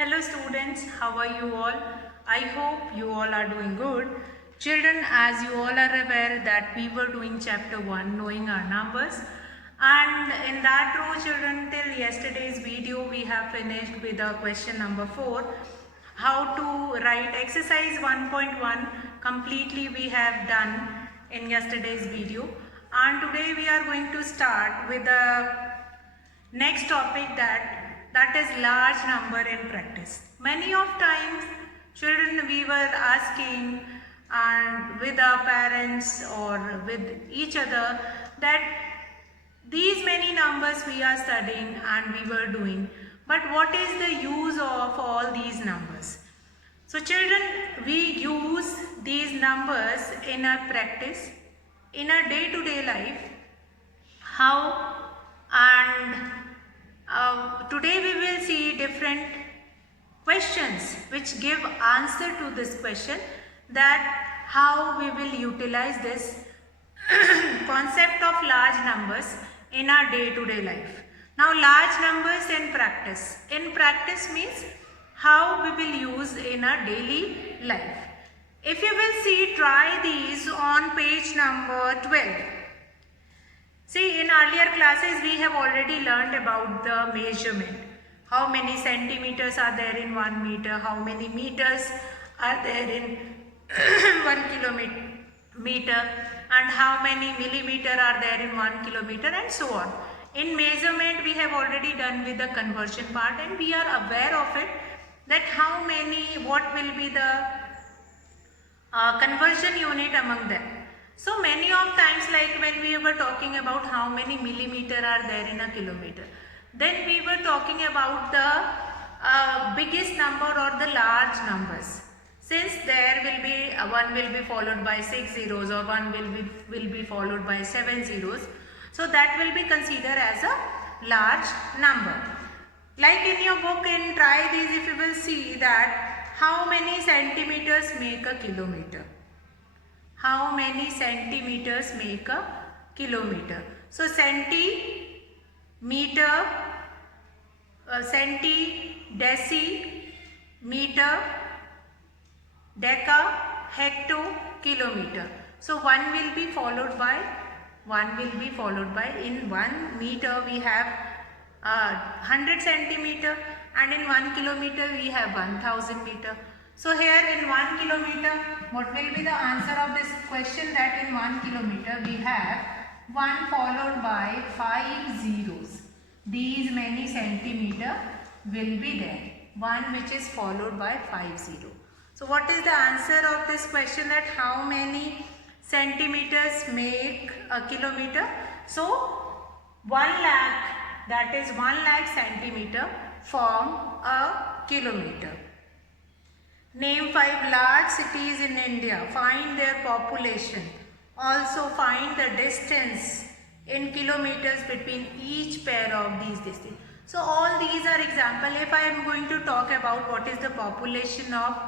Hello students, how are you all? I hope you all are doing good. Children, as you all are aware that we were doing chapter 1, knowing our numbers. And in that row children, till yesterday's video we have finished with the question number 4. How to write exercise 1.1 completely we have done in yesterday's video. And today we are going to start with the next topic that is large number in practice. Many of times children we were asking and with our parents or with each other that these many numbers we are studying and we were doing, but what is the use of all these numbers? So children, we use these numbers in our practice, in our day-to-day life. How? And today we will see different questions which give answer to this question, that how we will utilize this concept of large numbers in our day-to-day life. Now large numbers in practice. In practice means how we will use in our daily life. If you will see, try these on page number 12. See, in earlier classes we have already learned about the measurement. How many centimeters are there in 1 meter, how many meters are there in 1 kilometer, and how many millimeter are there in 1 kilometer, and so on. In measurement we have already done with the conversion part, and we are aware of it, that how many, what will be the conversion unit among them. So many of times, like when we were talking about how many millimeter are there in a kilometer, then we were talking about the biggest number or the large numbers. Since there will be one will be followed by 6 zeros, or one will be followed by 7 zeros, so that will be considered as a large number. Like in your book, in try these, if you will see that how many centimeters make a kilometer. How many centimeters make a kilometer? So centimeter, deci, meter, deca, hecto, kilometer. So one will be followed by in 1 meter we have 100 centimeter, and in 1 kilometer we have 1000 meter. So here in 1 kilometer, what will be the answer of this question? That in 1 kilometer we have 1 followed by 5 zeros. These many centimeter will be there. 1 which is followed by 5 zero. So what is the answer of this question, that how many centimeters make a kilometer? So 1 lakh, that is 1 lakh centimeter form a kilometer. Name 5 large cities in India. Find their population. Also find the distance in kilometers between each pair of these distances. So all these are example. If I am going to talk about what is the population of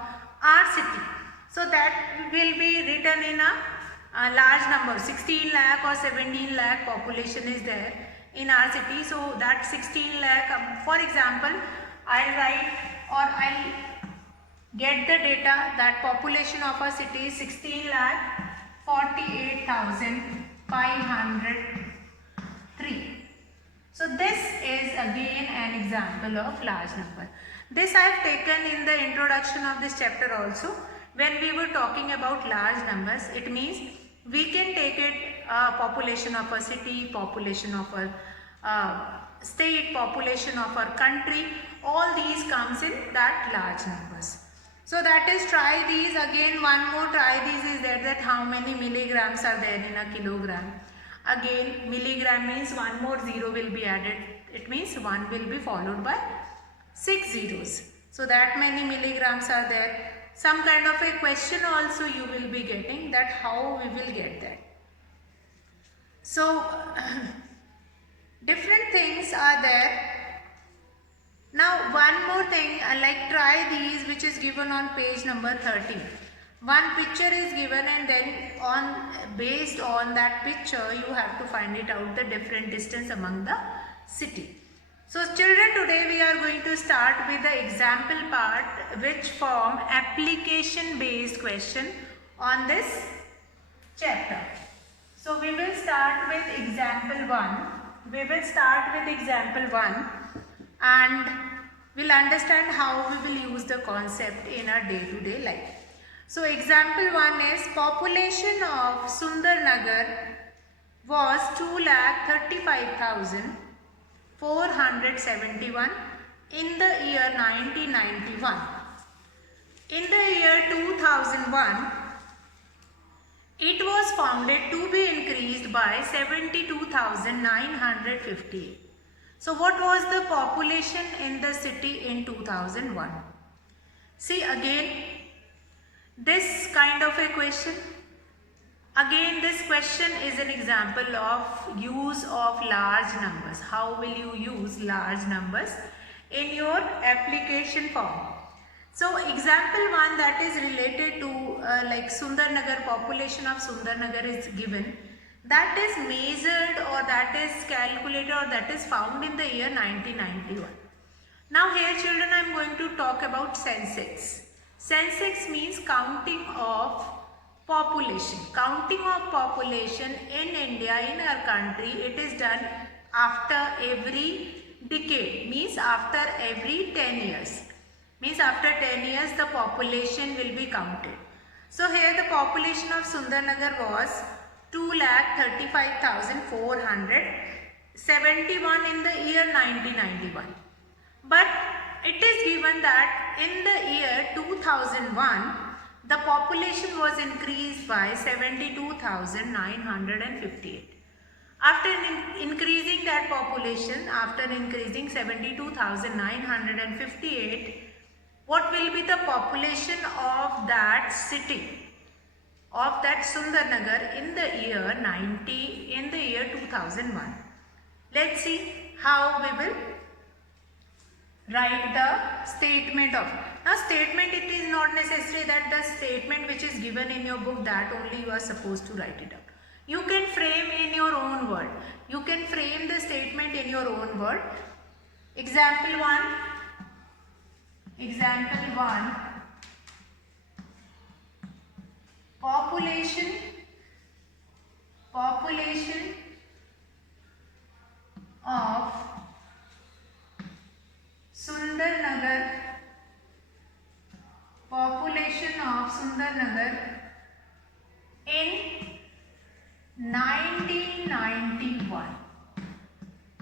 our city, so that will be written in a large number. 16 lakh or 17 lakh population is there in our city. So that 16 lakh, for example, I'll write, or I'll get the data that population of a city is 16 lakh 48,503. So this is again an example of large number. This I have taken in the introduction of this chapter also. When we were talking about large numbers, it means we can take it population of a city, population of a state, population of our country. All these comes in that large numbers. So that is, try these again. One more try these is there, that how many milligrams are there in a kilogram. Again, milligram means one more zero will be added. It means 1 will be followed by 6 zeros. So that many milligrams are there. Some kind of a question also you will be getting, that how we will get that. So different things are there. Now one more thing, like try these, which is given on page number 13. One picture is given, and then based on that picture you have to find it out, the different distance among the city. So children, today we are going to to start with the example part which form application based question on this chapter. So we will start with example 1. We will start with example 1 and we'll understand how we will use the concept in our day-to-day life. So example 1 is population of Sundarnagar was 2,35,471 in the year 1991. In the year 2001, it was founded to be increased by 72,958. So what was the population in the city in 2001? See again this kind of a question. Again this question is an example of use of large numbers. How will you use large numbers in your application form? So example 1 that is related to like Sundarnagar, population of Sundarnagar is given, that is measured or that is calculated or that is found in the year 1991. Now here children I am going to talk about census. Census means counting of population. Counting of population in India, in our country, it is done after every decade, means after every 10 years. Means after 10 years the population will be counted. So here the population of Sundarnagar was 2,35,471 in the year 1991. But it is given that in the year 2001 the population was increased by 72,958. After increasing that population, after increasing 72,958, what will be the population of that city, of that Sundarnagar in the year 2001? Let's see how we will write the statement of. Now statement, it is not necessary that the statement which is given in your book that only you are supposed to write it out. You can frame in your own word. You can frame the statement in your own word. Example 1. Example 1. Population of Sundarnagar, population of Sundarnagar in 1991.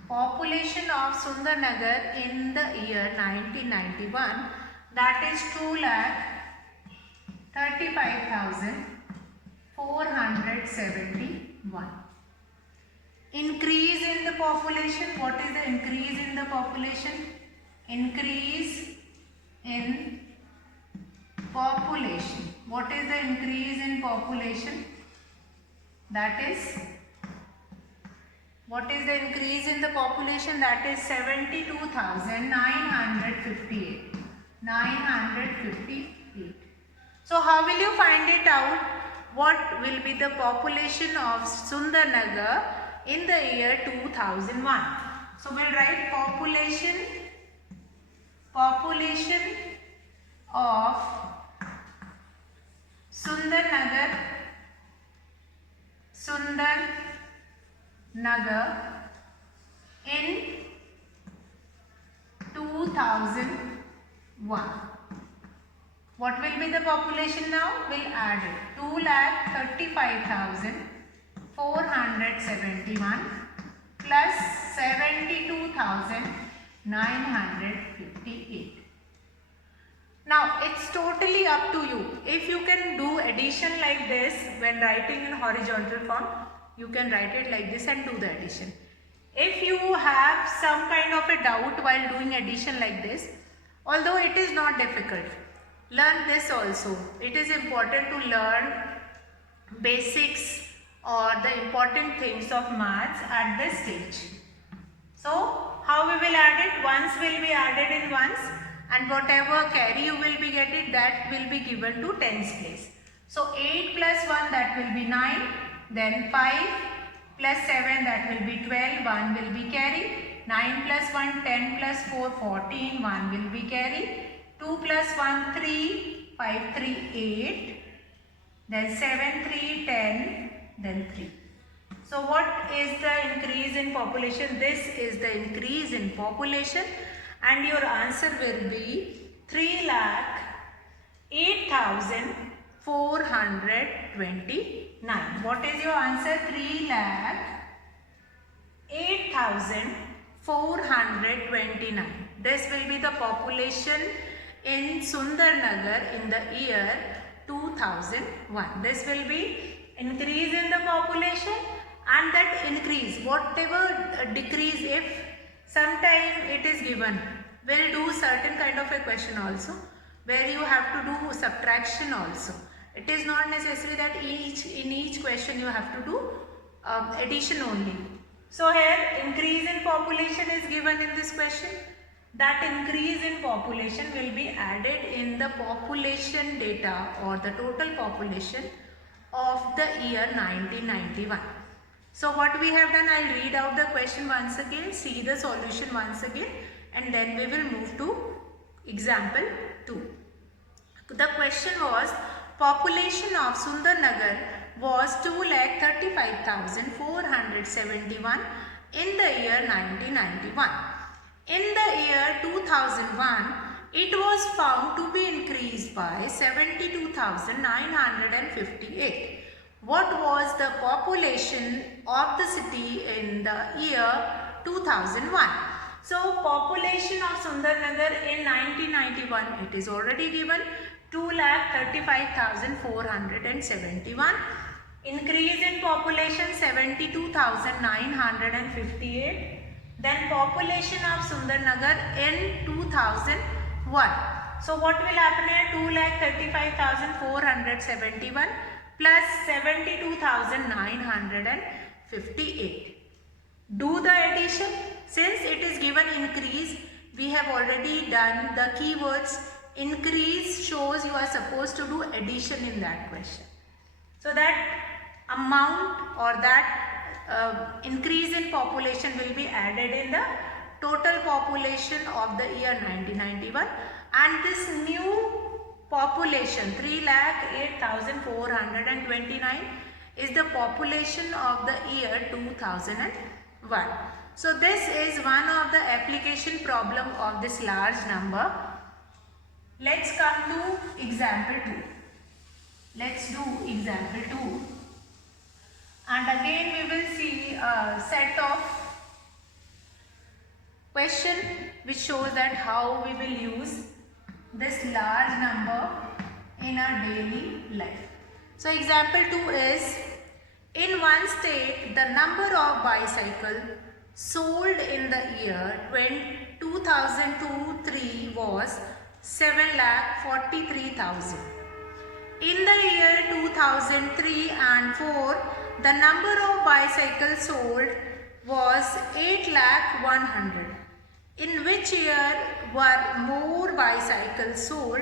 Population of Sundarnagar in the year 1991, that is 2,35,471. Increase in the population. What is the increase in the population? Increase in population. What is the increase in population? That is, what is the increase in the population? That is 72,958. 958. So how will you find it out? What will be the population of Sundarnagar in the year 2001? So we'll write population of Sundarnagar in 2001. What will be the population now? We'll add it. 2,35,471 plus 72,958. Now it's totally up to you. If you can do addition like this when writing in horizontal form, you can write it like this and do the addition. If you have some kind of a doubt while doing addition like this, although it is not difficult, learn this also. It is important to learn basics or the important things of maths at this stage. So how we will add it? Ones will be added in ones, and whatever carry you will be getting, that will be given to tens place. So 8 plus 1, that will be 9, then 5 plus 7, that will be 12, 1 will be carry, 9 plus 1, 10 plus 4, 14, 1 will be carry. 2 plus 1, 3, 5, 3, 8, then 7, 3, 10, then 3. So what is the increase in population? This is the increase in population, and your answer will be 3,08,429. What is your answer? 3,08,429. This will be the population in Sundarnagar in the year 2001. This will be increase in the population, and that increase, whatever decrease, if sometime it is given, we'll do certain kind of a question also where you have to do subtraction also. It is not necessary that in each question you have to do addition only. So here increase in population is given in this question. That increase in population will be added in the population data or the total population of the year 1991. So what we have done, I'll read out the question once again, see the solution once again, and then we will move to example 2. The question was, population of Sundarnagar was 2,35,471 in the year 1991. In the year 2001, it was found to be increased by 72,958. What was the population of the city in the year 2001? So, population of Sundarnagar in 1991, it is already given, 2,35,471. Increase in population 72,958. Then population of Sundarnagar in 2001. So what will happen here? 2,35,471 plus 72,958. Do the addition. Since it is given increase, we have already done the keywords. Increase shows you are supposed to do addition in that question. So that amount or that increase in population will be added in the total population of the year 1991, and this new population 3,08,429 is the population of the year 2001. So this is one of the application problem of this large number. Let's come to example 2. Let's do example 2. And again we will see a set of question which shows that how we will use this large number in our daily life. So example 2 is, in one state the number of bicycles sold in the year 2002-3 was 7,43,000. In the year 2003 and 4, the number of bicycles sold was 8,100,000. In which year were more bicycles sold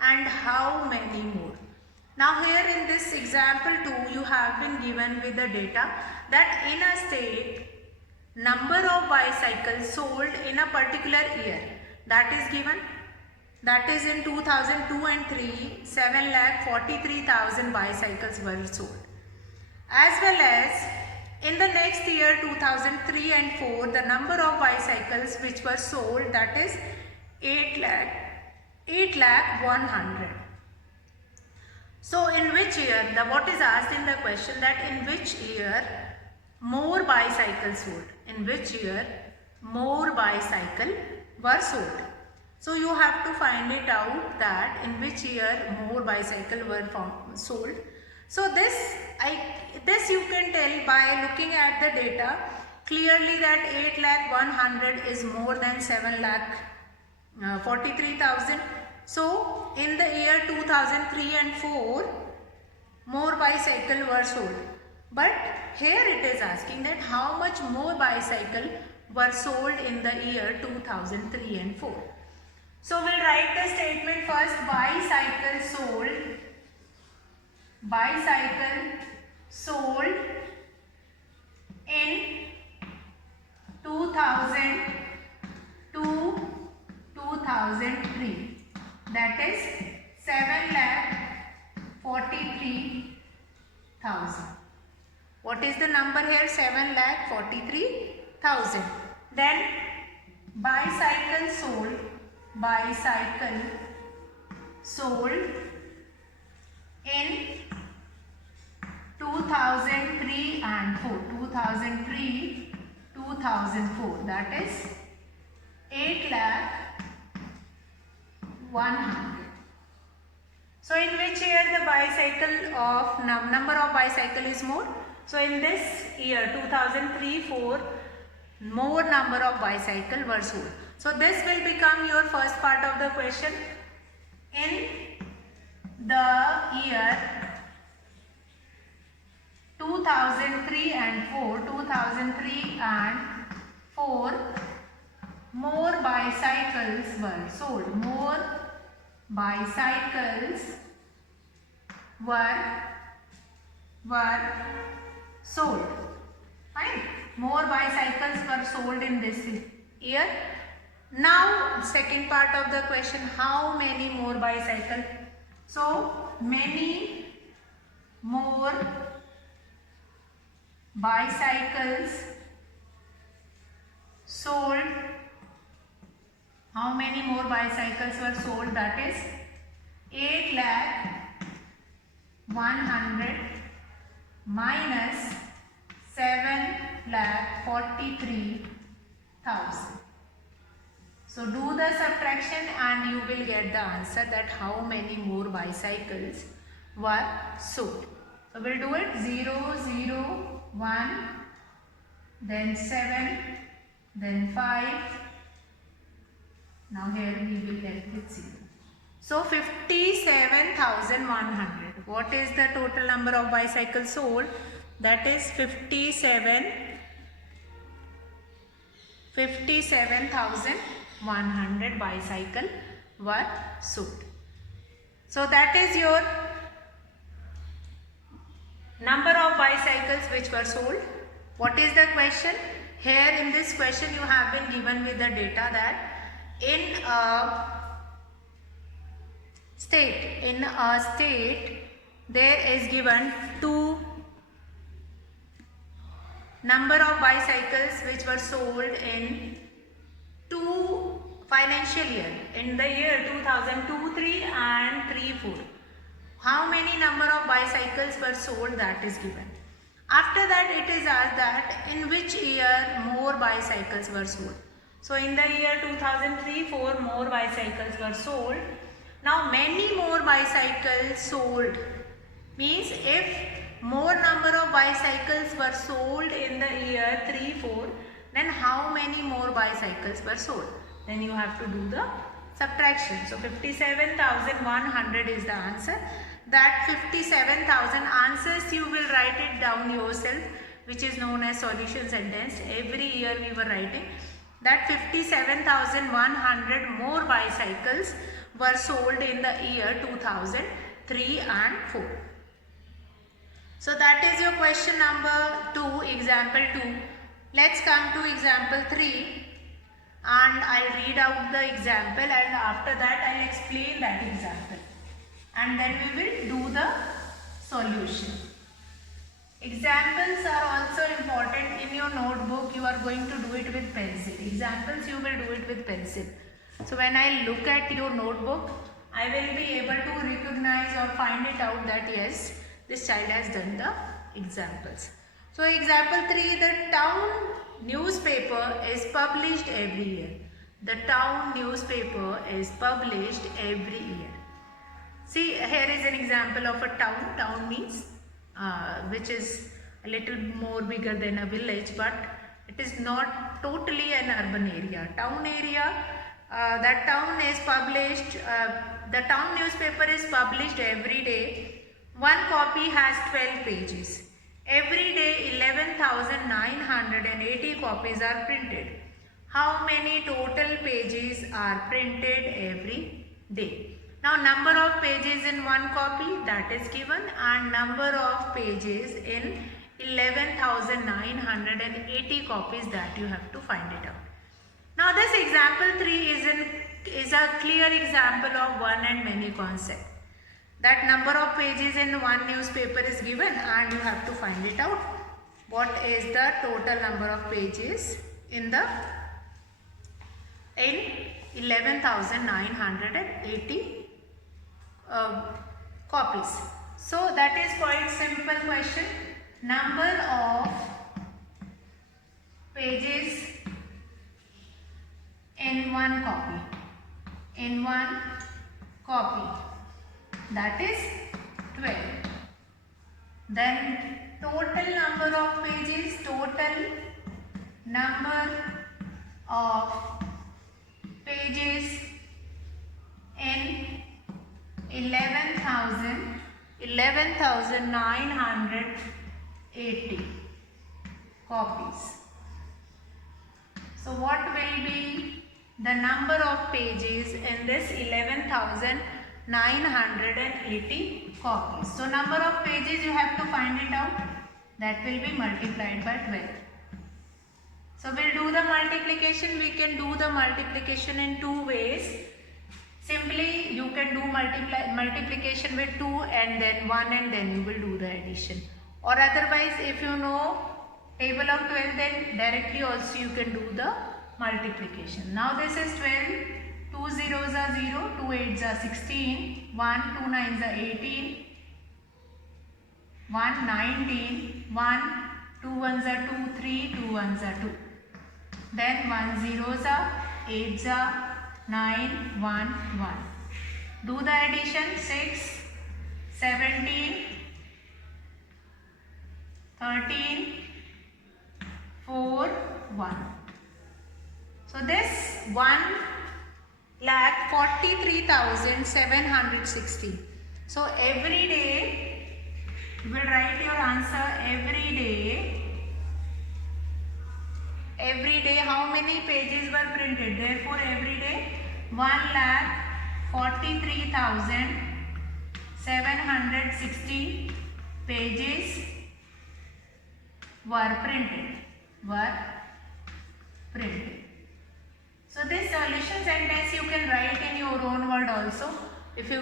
and how many more? Now here in this example 2, you have been given with the data that in a state, number of bicycles sold in a particular year, that is given. That is in 2002 and 3, 7,43,000 bicycles were sold. As well as in the next year 2003 and 4, the number of bicycles which were sold, that is 8,100,000. So in which year, what is asked in the question, that in which year more bicycles sold, in which year more bicycles were sold. So you have to find it out that in which year more bicycles were sold. So this you can tell by looking at the data clearly that 8,100,000 is more than 7,43,000. So in the year 2003 and 4, more bicycles were sold. But here it is asking that how much more bicycles were sold in the year 2003 and 4. So we'll write the statement first. Bicycle sold in 2000 to 2003, that is 7,43,000. What is the number here? 7,43,000. Then bicycle sold in 2003 and 4. 2003, 2004, that is 8,100,000. So in which year the bicycle of number of bicycle is more? So in this year 2003-4, more number of bicycle were sold. So this will become your first part of the question. In the year 2003 and 4, more bicycles were sold. More bicycles were sold. Fine. More bicycles were sold in this year. Now, second part of the question, how many more bicycles? So, many more bicycles sold. How many more bicycles were sold? That is 8,100,000 minus 7,43,000. So do the subtraction and you will get the answer that how many more bicycles were sold. So we'll do it 0, 0, 1, then 7, then 5. Now here we will end with 0. So 57,100. What is the total number of bicycles sold? That is 57,100 bicycle were sold. So that is your number of bicycles which were sold. What is the question? Here in this question you have been given with the data that in a state there is given two number of bicycles which were sold in two financial year, in the year 2002-3 and 3-4. How many number of bicycles were sold, that is given. After that it is asked that in which year more bicycles were sold. So in the year 2003-4 more bicycles were sold. Now many more bicycles sold means if more number of bicycles were sold in the year 3-4, then how many more bicycles were sold? Then you have to do the subtraction. So 57,100 is the answer. That 57,000 answers you will write it down yourself, which is known as solution sentence. Every year we were writing that 57,100 more bicycles were sold in the year 2003 and 4. So that is your question number 2, example 2. Let's come to example 3 and I'll read out the example and after that I'll explain that example. And then we will do the solution. Examples are also important in your notebook. You are going to do it with pencil. Examples you will do it with pencil. So when I look at your notebook, I will be able to recognize or find it out that yes, this child has done the examples. So example 3, the town newspaper is published every year. The town newspaper is published every year. See, here is an example of a town. Town means which is a little more bigger than a village, but it is not totally an urban area. Town area, that town is published, the town newspaper is published every day. One copy has 12 pages. Every day 11,980 copies are printed. How many total pages are printed every day? Now number of pages in one copy, that is given, and number of pages in 11,980 copies that you have to find it out. Now this example 3 is a clear example of one and many concept. That number of pages in one newspaper is given and you have to find it out. What is the total number of pages in 11,980 copies. So that is quite simple question. Number of pages in one copy. In one copy. That is 12. Then total number of pages, total number of pages in 11,980 copies. So what will be the number of pages in this 11,980 copies? So number of pages you have to find it out. That will be multiplied by 12. So we'll do the multiplication. We can do the multiplication in two ways. Simply you can do multiplication with 2 and then 1 and then you will do the addition. Or otherwise if you know table of 12 then directly also you can do the multiplication. Now this is 12. 2 zeros are 0, 2 8s are 16, 1 2 9s are 18, 1 19, 1 2 1s are 2, 3 2 1s are 2. Then 1 zeros are 8s are 9, 1 1. Do the addition. 6, 17, 13, 4, 1. So this 1,43,760. So every day you will write your answer every day. Every day how many pages were printed? Therefore every day 1,43,760 pages were printed. So this solution sentence you can write in your own word also. If you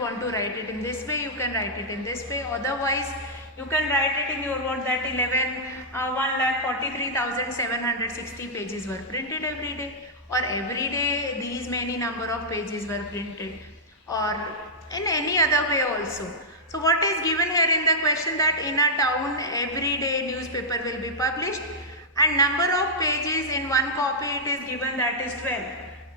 want to write it in this way, you can write it in this way. Otherwise, you can write it in your word that 1,43,760 pages were printed every day, or every day these many number of pages were printed, or in any other way also. So what is given here in the question that in a town every day newspaper will be published and number of pages in one copy it is given that is 12.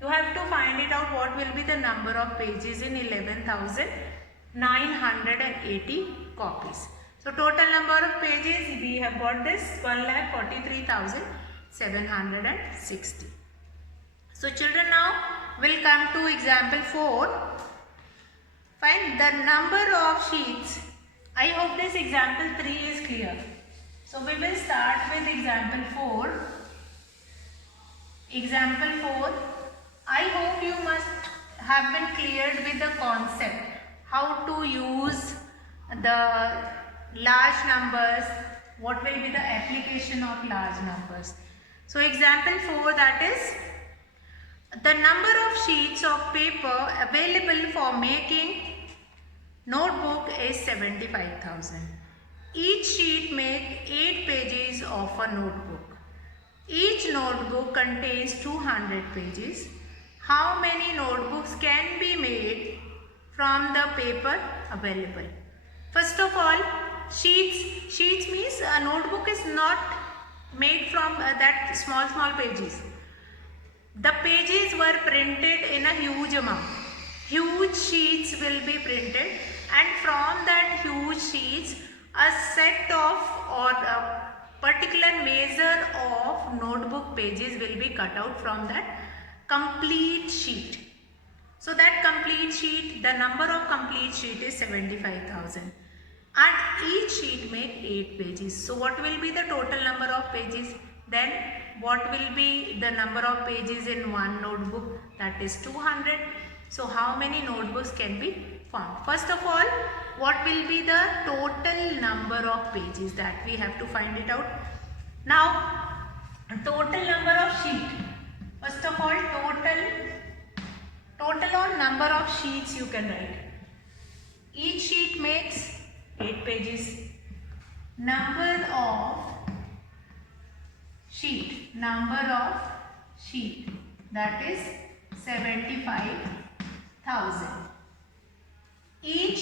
You have to find it out what will be the number of pages in 11,980 copies. So total number of pages we have got this 1,43,760. So children, now will come to example 4. Find the number of sheets. I hope this example 3 is clear. So we will start with example 4. Example 4. I hope you must have been cleared with the concept. How to use the large numbers. What will be the application of large numbers. So example 4, that is the number of sheets of paper available for making notebook is 75,000. Each sheet make 8 pages of a notebook. Each notebook contains 200 pages. How many notebooks can be made from the paper available? First of all, sheets means a notebook is not made from that small pages. The pages were printed in a huge amount. Huge sheets will be printed, and from that huge sheets a set of or a particular measure of notebook pages will be cut out from that complete sheet. So that complete sheet, the number of complete sheet is 75,000 and each sheet make 8 pages. So what will be the total number of pages? Then what will be the number of pages in one notebook? That is 200. So how many notebooks can be formed? First of all, what will be the total number of pages, that we have to find it out. Now, total number of sheet. First of all, total or number of sheets you can write. Each sheet makes 8 pages. Number of sheet, that is 75,000. Each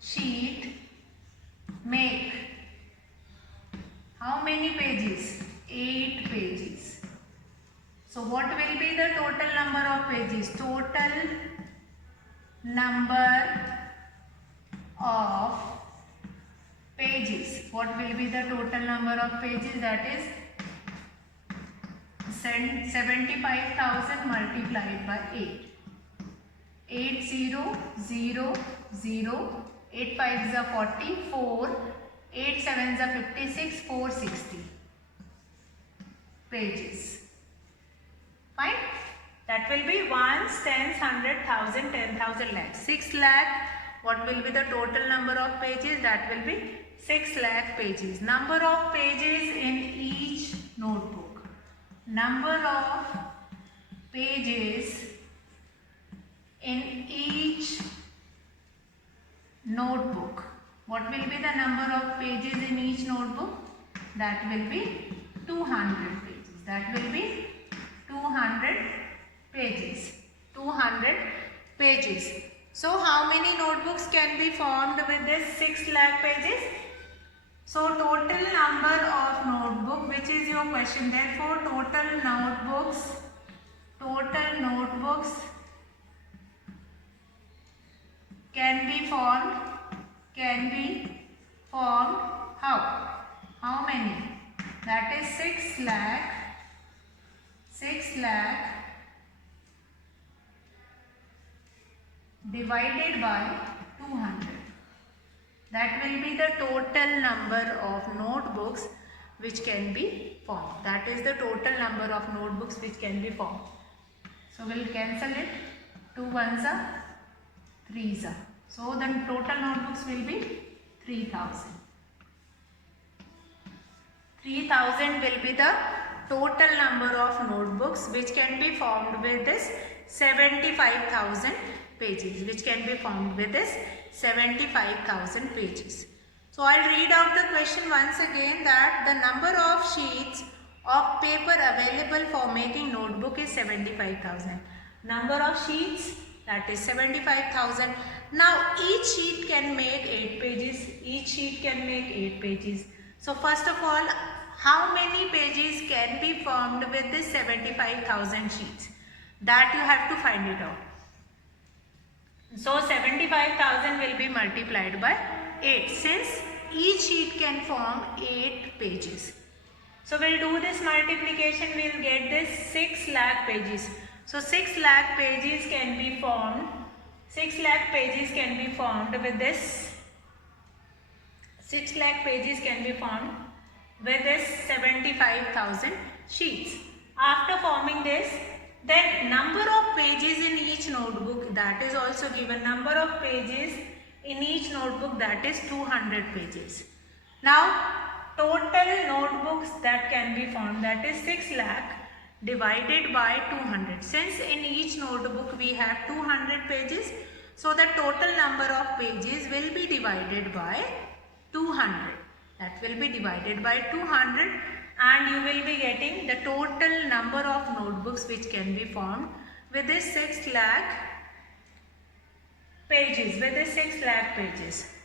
sheet make how many pages? 8 pages. So what will be the total number of pages? Total number of pages. What will be the total number of pages? That is 75,000 multiplied by 8. 8 0 0 0. 8 5s are 44. 8 7s are 56. 460 pages. Fine. That will be ones, tens, 100,000, 10,000, lakh. 6 lakh. What will be the total number of pages? That will be 6 lakh pages. Number of pages in each notebook. Number of pages in each notebook. What will be the number of pages in each notebook? That will be 200 pages. That will be 200 pages. 200 pages. So how many notebooks can be formed with this 6 lakh pages? So total number of notebook, which is your question. Therefore total notebooks can be formed how many? That is 6 lakh divided by 200. That will be the total number of notebooks which can be formed. That is the total number of notebooks which can be formed. So we'll cancel it. 2 1s are 3s are. So the total notebooks will be 3,000. 3,000 will be the total number of notebooks which can be formed with this 75,000 pages. Which can be formed with this 75,000 pages. So I'll read out the question once again, that the number of sheets of paper available for making notebook is 75,000. Number of sheets, that is 75,000. Now each sheet can make 8 pages. So first of all, how many pages can be formed with this 75,000 sheets? That you have to find it out. So 75,000 will be multiplied by 8, since each sheet can form 8 pages. So we'll do this multiplication, we'll get this 6 lakh pages. So 6 lakh pages can be formed. 6 lakh pages can be formed with this. 6 lakh pages can be formed with this 75,000 sheets. After forming this, then number of pages in each notebook, that is also given. Number of pages in each notebook, that is 200 pages. Now total notebooks that can be formed, that is 6 lakh divided by 200. Since in each notebook we have 200 pages, so the total number of pages will be divided by 200. That will be divided by 200. And you will be getting the total number of notebooks which can be formed with this 6 lakh pages.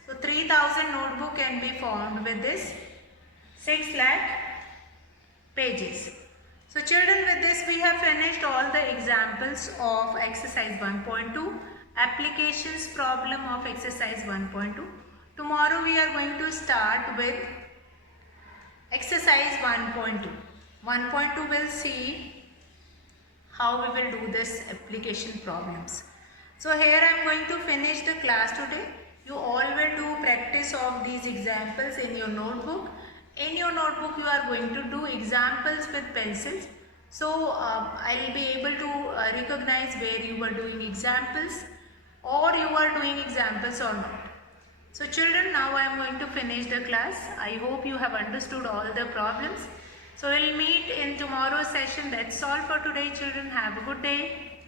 So 3,000 notebook can be formed with this 6 lakh pages. So children, with this we have finished all the examples of exercise 1.2, applications problem of exercise 1.2. Tomorrow we are going to start with exercise 1.2. 1.2 will see how we will do this application problems. So here I am going to finish the class today. You all will do practice of these examples in your notebook. In your notebook you are going to do examples with pencils. So I will be able to recognize where you were doing examples. or you are doing examples or not. So children, now I am going to finish the class. I hope you have understood all the problems. So we'll meet in tomorrow's session. That's all for today, children. Have a good day.